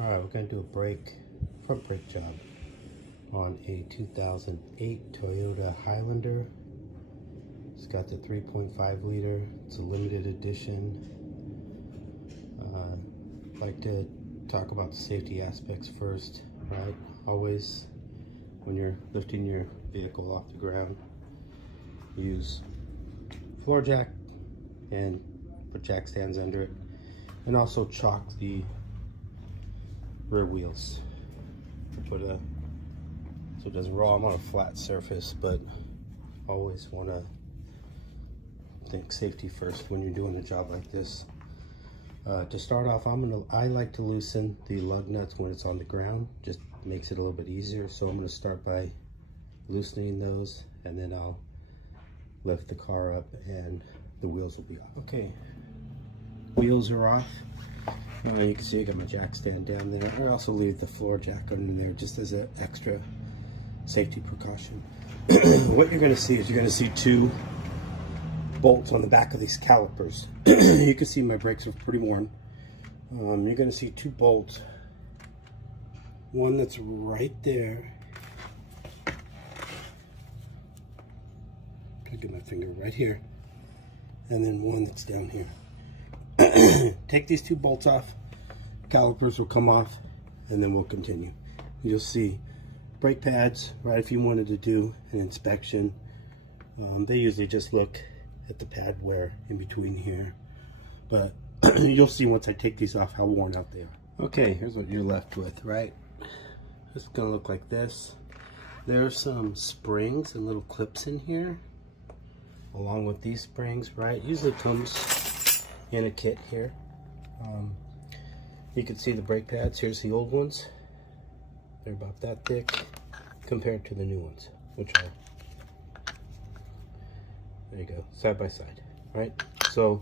Alright, we're going to do a front brake job on a 2008 Toyota Highlander. It's got the 3.5 liter. It's a limited edition. I'd like to talk about the safety aspects first, right? Always, when you're lifting your vehicle off the ground, use floor jack and put jack stands under it, and also chalk the rear wheels. So it doesn't roll. I'm on a flat surface, but always want to think safety first when you're doing a job like this. To start off, I like to loosen the lug nuts when it's on the ground. Just makes it a little bit easier. So I'm going to start by loosening those, and then I'll lift the car up and the wheels will be off. Okay, wheels are off. You can see I got my jack stand down there. I also leave the floor jack under there just as an extra safety precaution. What you're going to see is you're going to see two bolts on the back of these calipers. You can see my brakes are pretty worn. You're going to see two bolts. One that's right there. I'll get my finger right here. And then one that's down here. Take these two bolts off, calipers will come off, and then we'll continue. You'll see brake pads, right? If you wanted to do an inspection, they usually just look at the pad wear in between here, but you'll see once I take these off how worn out they are. Okay, here's what you're left with, right? It's gonna look like this. There's some springs and little clips in here, along with these springs, right? Usually comes in a kit here. You can see the brake pads. Here's the old ones. They're about that thick compared to the new ones, which are, there you go, side by side, right? So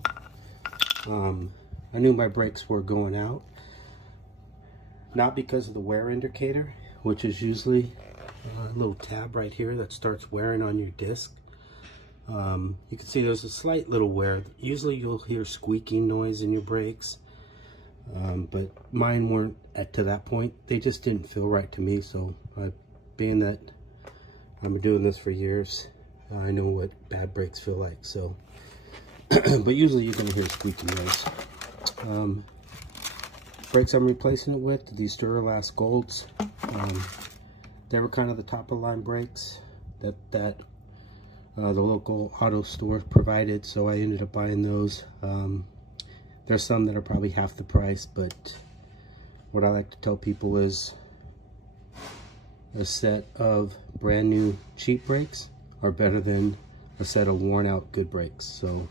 I knew my brakes were going out, not because of the wear indicator, which is usually a little tab right here that starts wearing on your disc. You can see there's a slight little wear. Usually you'll hear squeaking noise in your brakes, but mine weren't to that point. They just didn't feel right to me. So being that I've been doing this for years, I know what bad brakes feel like. So, but usually you're gonna hear squeaking noise. Brakes I'm replacing it with, these Duralast Golds. They were kind of the top of the line brakes that the local auto store provided, so I ended up buying those. There's some that are probably half the price, but what I like to tell people is a set of brand new cheap brakes are better than a set of worn out good brakes. So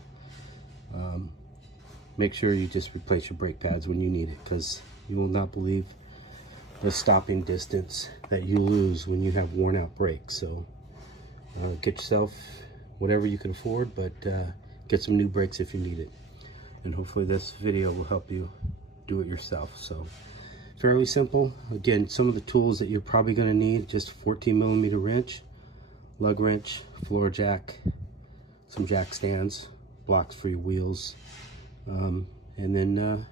make sure you just replace your brake pads when you need it, because you will not believe the stopping distance that you lose when you have worn out brakes. So get yourself whatever you can afford, but get some new brakes if you need it. And hopefully this video will help you do it yourself. So fairly simple. Again, some of the tools that you're probably going to need: just a 14mm wrench, lug wrench, floor jack, some jack stands, blocks for your wheels, and then I'm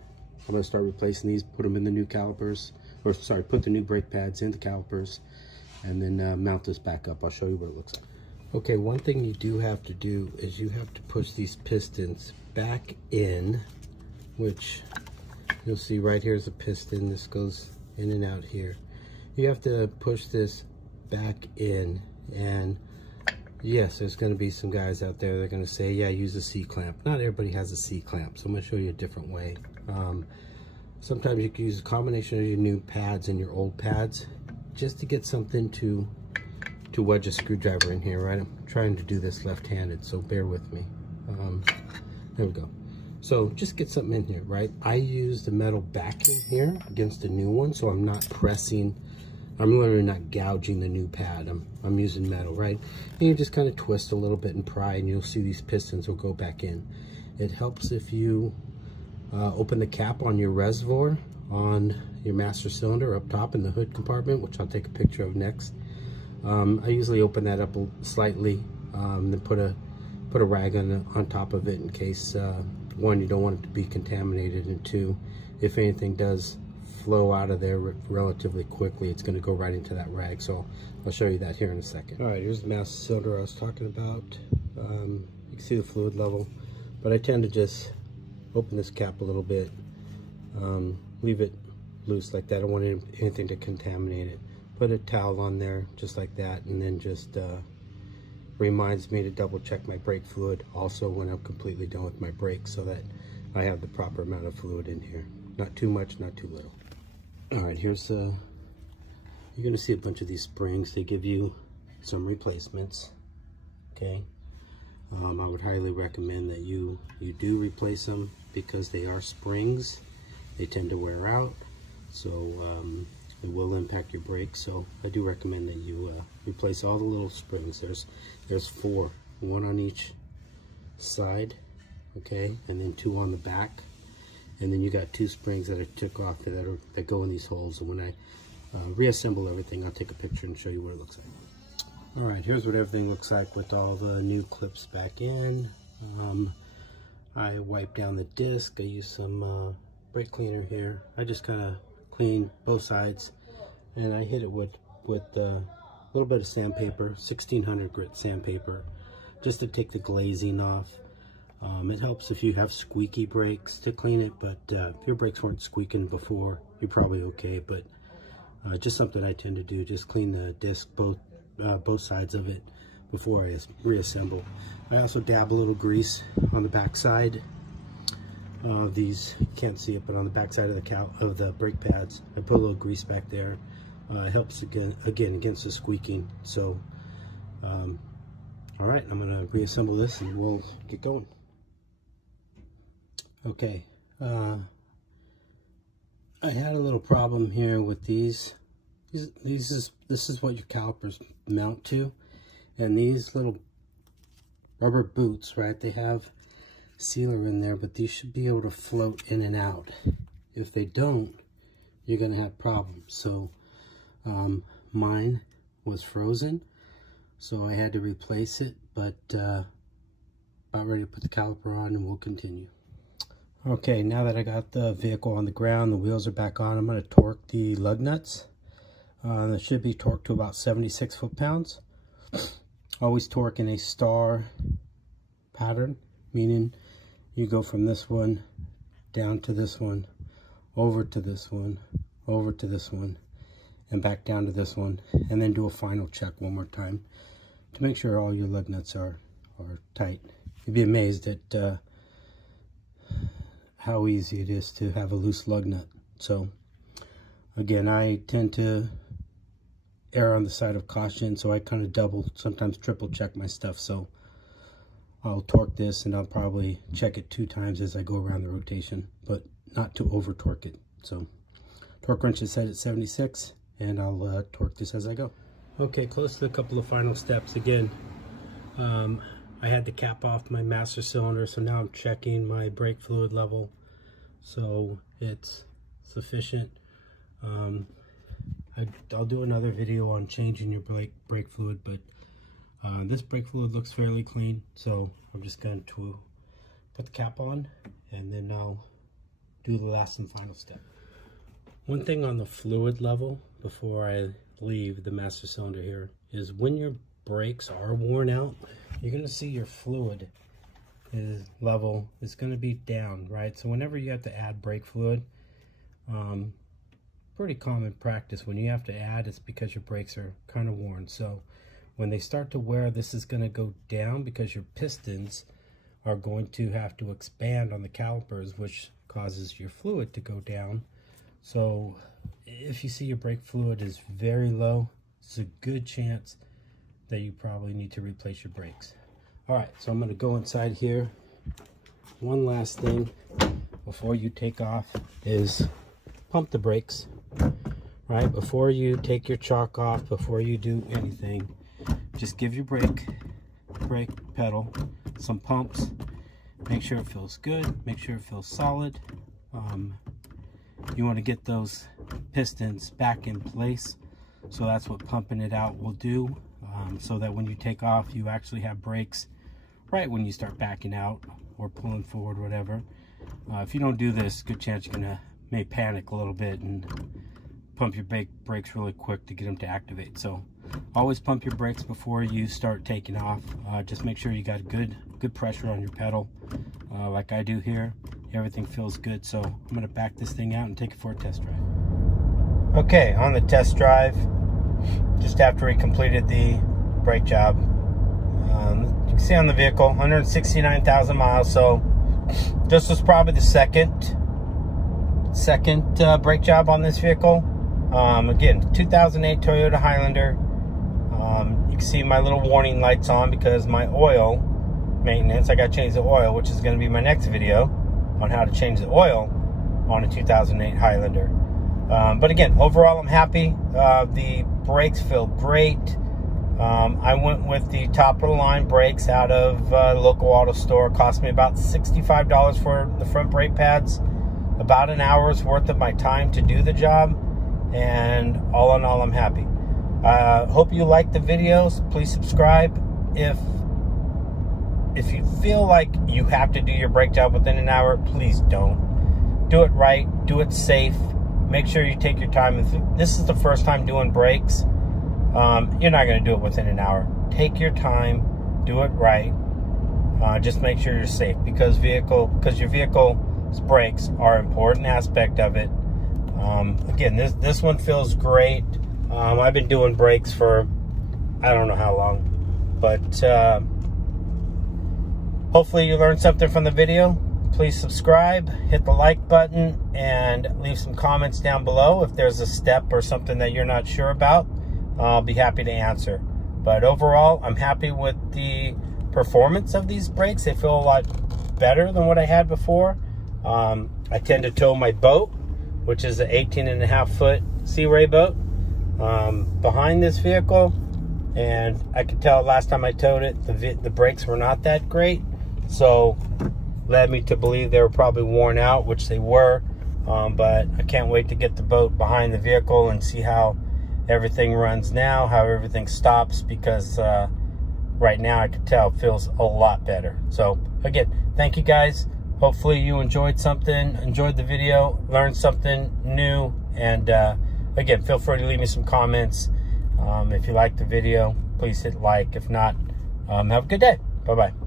going to start replacing these, put them in the new calipers, or sorry, put the new brake pads in the calipers, and then mount this back up. I'll show you what it looks like. Okay, one thing you do have to do is you have to push these pistons back in, which you'll see right here is a piston. This goes in and out here. You have to push this back in, and yes, there's going to be some guys out there that are going to say, yeah, use a C-clamp. Not everybody has a C-clamp, so I'm going to show you a different way. Sometimes you can use a combination of your new pads and your old pads just to get something to wedge a screwdriver in here, right? I'm trying to do this left-handed, so bear with me. There we go. So just get something in here, right? I use the metal backing here against the new one, so I'm not pressing, I'm literally not gouging the new pad. I'm using metal, right? And you just kind of twist a little bit and pry, and you'll see these pistons will go back in. It helps if you open the cap on your reservoir on your master cylinder up top in the hood compartment, which I'll take a picture of next. I usually open that up slightly, then put a rag on top of it in case, one, you don't want it to be contaminated, and two, if anything does flow out of there relatively quickly. It's going to go right into that rag, so I'll show you that here in a second. All right, here's the master cylinder I was talking about. You can see the fluid level, but I tend to just open this cap a little bit, leave it loose like that. I don't want anything to contaminate it. Put a towel on there just like that, and then just reminds me to double check my brake fluid also when I'm completely done with my brakes, so that I have the proper amount of fluid in here. Not too much, not too little. All right, here's you're gonna see a bunch of these springs. They give you some replacements, okay? I would highly recommend that you do replace them, because they are springs. They tend to wear out, so it will impact your brakes. So I do recommend that you replace all the little springs. There's 4, 1 on each side, okay, and then 2 on the back, and then you got 2 springs that I took off that go in these holes. And when I reassemble everything, I'll take a picture and show you what it looks like. All right, here's what everything looks like with all the new clips back in. I wiped down the disc. I used some brake cleaner here. I just kind of cleaned both sides, and I hit it with a little bit of sandpaper, 1600 grit sandpaper, just to take the glazing off. It helps if you have squeaky brakes to clean it, but if your brakes weren't squeaking before, you're probably okay. But just something I tend to do, just clean the disc, both sides of it, before I reassemble. I also dab a little grease on the back side. These, you can't see it, but on the back side of the brake pads, I put a little grease back there. It helps again against the squeaking. So all right, I'm gonna reassemble this and we'll get going. Okay, I had a little problem here with these. This is what your calipers mount to, and these little rubber boots, right? They have sealer in there, but these should be able to float in and out. If they don't, you're gonna have problems. So mine was frozen, so I had to replace it, but about ready to put the caliper on, and we'll continue. Okay, now that I got the vehicle on the ground, the wheels are back on, I'm going to torque the lug nuts. They should be torqued to about 76 foot-pounds. Always torque in a star pattern, meaning you go from this one down to this one, over to this one, over to this one, and back down to this one, and then do a final check one more time to make sure all your lug nuts are tight. You'd be amazed at how easy it is to have a loose lug nut. So again, I tend to err on the side of caution, so I kind of double, sometimes triple check my stuff. So I'll torque this, and I'll probably check it 2 times as I go around the rotation, but not to over torque it. So torque wrench is set at 76, and I'll torque this as I go. Okay, close to a couple of final steps. Again, I had to cap off my master cylinder, so now I'm checking my brake fluid level, so it's sufficient. I'll do another video on changing your brake fluid, but this brake fluid looks fairly clean, so I'm just going to put the cap on, and then I'll do the last and final step. One thing on the fluid level before I leave the master cylinder here is when your brakes are worn out, you're going to see your fluid level is going to be down, right? So whenever you have to add brake fluid, pretty common practice, when you have to add, it's because your brakes are kind of worn. So when they start to wear, this is going to go down because your pistons are going to have to expand on the calipers, which causes your fluid to go down. So if you see your brake fluid is very low, it's a good chance that you probably need to replace your brakes. All right, so I'm going to go inside here. One last thing before you take off is pump the brakes, right? Before you take your chock off, before you do anything, just give your brake pedal some pumps. Make sure it feels good, make sure it feels solid. You want to get those pistons back in place, so that's what pumping it out will do, so that when you take off, you actually have brakes right when you start backing out or pulling forward, whatever. If you don't do this, good chance you're gonna may panic a little bit and pump your brakes really quick to get them to activate. So always pump your brakes before you start taking off. Just make sure you got good pressure on your pedal, like I do here. Everything feels good. So I'm gonna back this thing out and take it for a test drive. Okay, on the test drive, just after we completed the brake job, you can see on the vehicle 169,000 miles. So this was probably the second brake job on this vehicle. Again, 2008 Toyota Highlander. You can see my little warning lights on because my oil maintenance, I got to change the oil, which is going to be my next video on how to change the oil on a 2008 Highlander. But again, overall I'm happy. The brakes feel great. I went with the top of the line brakes out of the local auto store. It cost me about $65 for the front brake pads. About an hour's worth of my time to do the job, and all in all, I'm happy. Hope you like the videos. Please subscribe. If you feel like you have to do your brake job within an hour, please don't. Do it right. Do it safe. Make sure you take your time. If this is the first time doing brakes, you're not going to do it within an hour. Take your time. Do it right. Just make sure you're safe, because your vehicle's brakes are an important aspect of it. Again, this one feels great. I've been doing brakes for I don't know how long, but hopefully you learned something from the video. Please subscribe, hit the like button, and leave some comments down below. If there's a step or something that you're not sure about, I'll be happy to answer. But overall, I'm happy with the performance of these brakes. They feel a lot better than what I had before. I tend to tow my boat, which is an 18.5-foot Sea Ray boat, behind this vehicle, and I could tell last time I towed it, the brakes were not that great, so led me to believe they were probably worn out, which they were. But I can't wait to get the boat behind the vehicle and see how everything runs now, how everything stops, because right now I can tell it feels a lot better. So again, thank you guys. Hopefully you enjoyed the video, learned something new, and again, feel free to leave me some comments. If you liked the video, please hit like. If not, have a good day. Bye-bye.